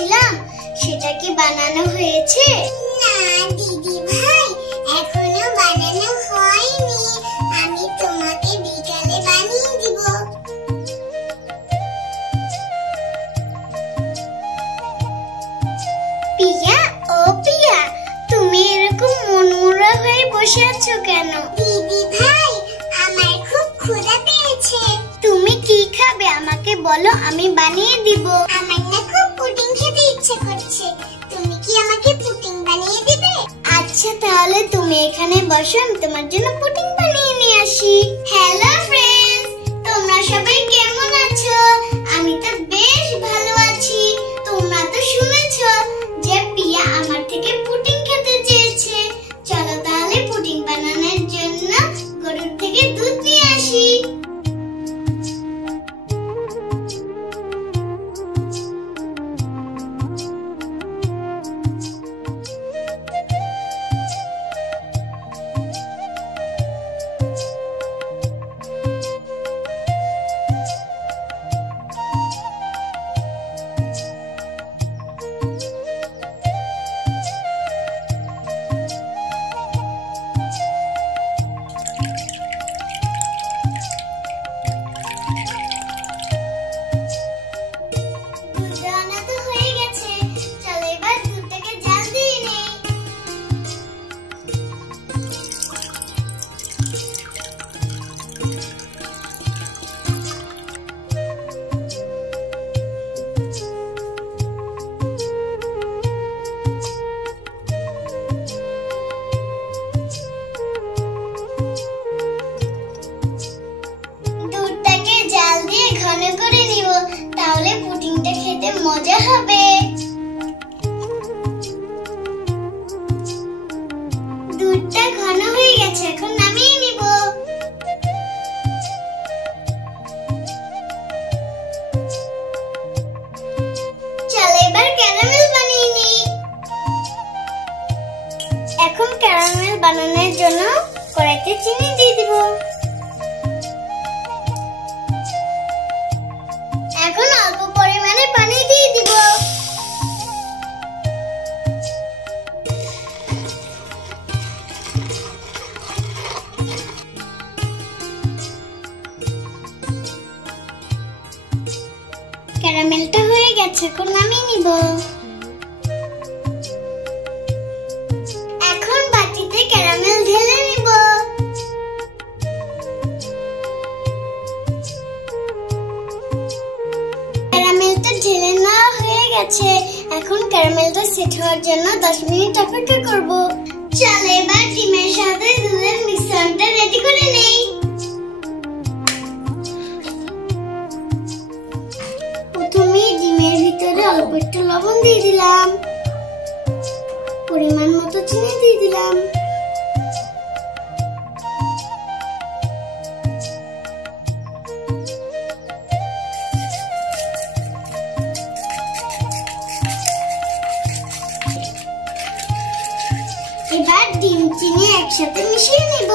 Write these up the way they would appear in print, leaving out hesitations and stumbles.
বলেছিলাম সেটা কি বানানো হয়েছে? না দিদি ভাই, এখনো বানানো হয়নি। আমি তোমাকে বিকালে বানিয়ে দিব। পিয়া, ও পিয়া, তুমি এরকম মনমরা হয়ে বসে আছো কেন? দিদি ভাই, আমার খুব ক্ষুধা পেয়েছে। তুমি কি খাবে আমাকে বলো, আমি বানিয়ে দিব। আমার না খুব পুডিং খেতে ইচ্ছে করছে। তুমি কি আমাকে পুডিং বানিয়ে দিবে? আচ্ছা তাহলে তুমি এখানে বসো, আমি তোমার জন্য পুডিং বানিয়ে নিয়ে আসি। হ্যালো ফ্রেন্ডস, তোমরা সবাই কেমন আছো? আমি তো বেশ ভালো আছি। তোমরা তো শুনেছো যে পিয়া আমার থেকে পুডিং খেতে চেয়েছে। চলো তাহলে পুডিং বানানোর জন্য গরুর থেকে দুধ নিয়ে আসি। তাহলে পুডিংটা খেতে মজা হবে। দুধটা ঘন হয়ে গেছে, এখন নামিয়ে নিব। চলো এবার ক্যারামেল বানিয়ে নিই। এখন ক্যারামেল বানানোর জন্য কড়াইতে চিনি দিয়ে দিব। এখন অল্প পরিমাণে পানি দিয়ে দিব। ক্যারামেলটা হয়ে গেছে, এখন নামিয়ে নিব। এখন বাটিতে ক্যারামেল ঢেলে নিব। ক্যারামেলটা ঢেলে নেওয়া হয়ে গেছে। এখন ক্যারামেলটা সেট হওয়ার জন্য 10 মিনিট অপেক্ষা করব। চলো এবার ডিমের সাথে দুধের মিশ্রণটা রেডি করে নেই। প্রথমে ডিমের ভিতরে অল্প একটু লবণ দিয়ে দিলাম, পরিমাণ মতো চিনি দিয়ে দিলাম। এবার ডিম চিনি একসাথে মিশিয়ে নেব।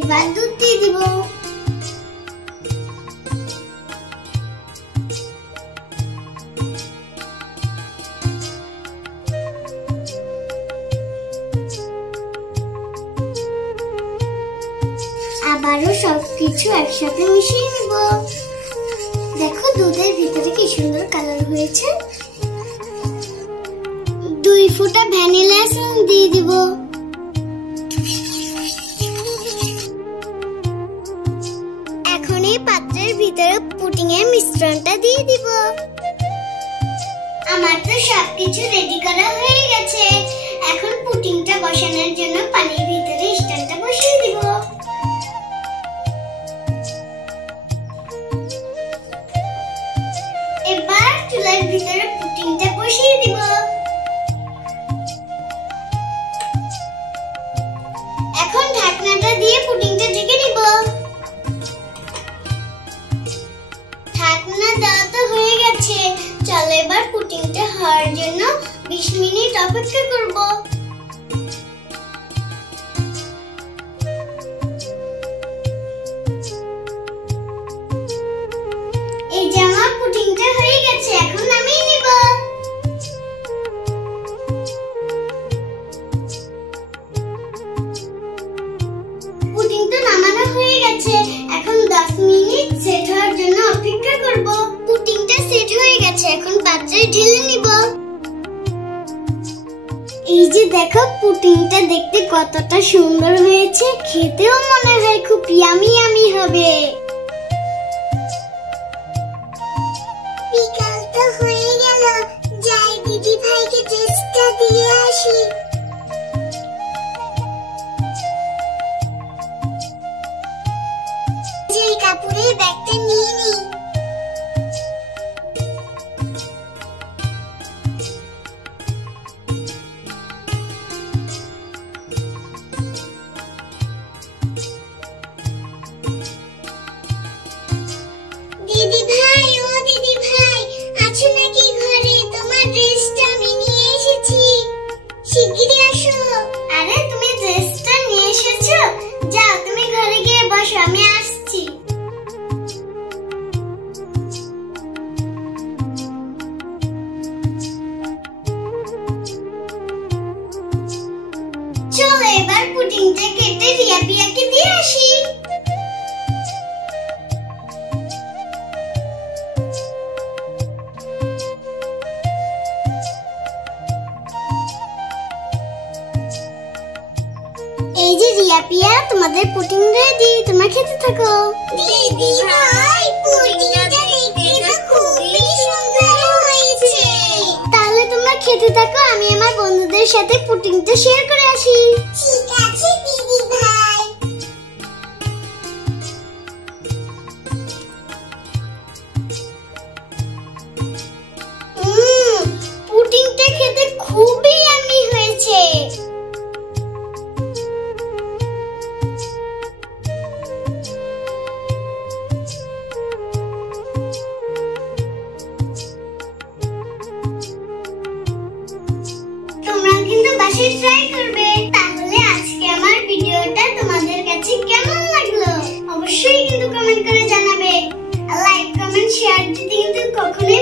এবার দুধ দিয়ে দিব। আবারও সবকিছু একসাথে মিশিয়ে নেব। দেখো দুধের ভিতরে কি সুন্দর কালার হয়েছে। 2 ফোঁটা ভ্যানিলা এসেন্স দিয়ে দিব। এখন এই পাত্রের ভিতরে পুডিং এর মিশ্রণটা দিয়ে দিব। আমার তো সবকিছু রেডি করা হয়ে গেছে। এখন পুডিংটা বসানোর জন্য পানির ভিতরে স্ট্যান্ডটা বসিয়ে দিব। এবার চুলার ভিতরে পুডিংটা বসিয়ে দিব। এখন ঢাকনাটা দিয়ে পুডিংটা ঢেকে নিব। ঢাকনা দেওয়া তো হয়ে গেছে। চলো এবার পুডিংটা হওয়ার জন্য 20 মিনিট অপেক্ষা করব। এই যে দেখো পুডিংটা দেখতে কতটা সুন্দর হয়েছে, খেতেও মনে হয় খুব ইয়ামি ইয়ামি হবে। বিকাল তো হয়ে গেল, যাই দিদি ভাইকে ড্রেসটা দিয়ে আসি। যে কাপড়ের ব্যাগটা নিয়ে নিই। দিদি ভাই, ও দিদি ভাই, আছো নাকি ঘরে? তোমার ড্রেসটা আমি নিয়ে এসেছি, শিগগিরই আসো। আরে তুমি ড্রেসটা নিয়ে এসেছো, যাও তুমি ঘরে গিয়ে বসো, আমি আসছি। চলো এবার পুডিংটা কেটে রিয়া পিয়াকে দিয়ে আসি। এই যে রিয়া পিয়া, তোমাদের পুডিং রেডি, তোমরা খেতে থাকো। দিদি ভাই, পুডিংটা দেখতে তো খুবই সুন্দর হয়েছে। তাহলে তোমরা খেতে থাকো, আমি আমার বন্ধুদের সাথে পুডিংটা শেয়ার করে আসি। ঠিক আছে দিদি ভাই। পুডিংটা খেতে খুবই ইয়ামি হয়েছে। তোমরা কিন্তু বাসায় ট্রাই করবে। তাহলে আজকে আমার ভিডিওটা তোমাদের কাছে কেমন লাগলো অবশ্যই কিন্তু কমেন্ট করে জানাবে। লাইক কমেন্ট শেয়ার দিতে কিন্তু কখনোই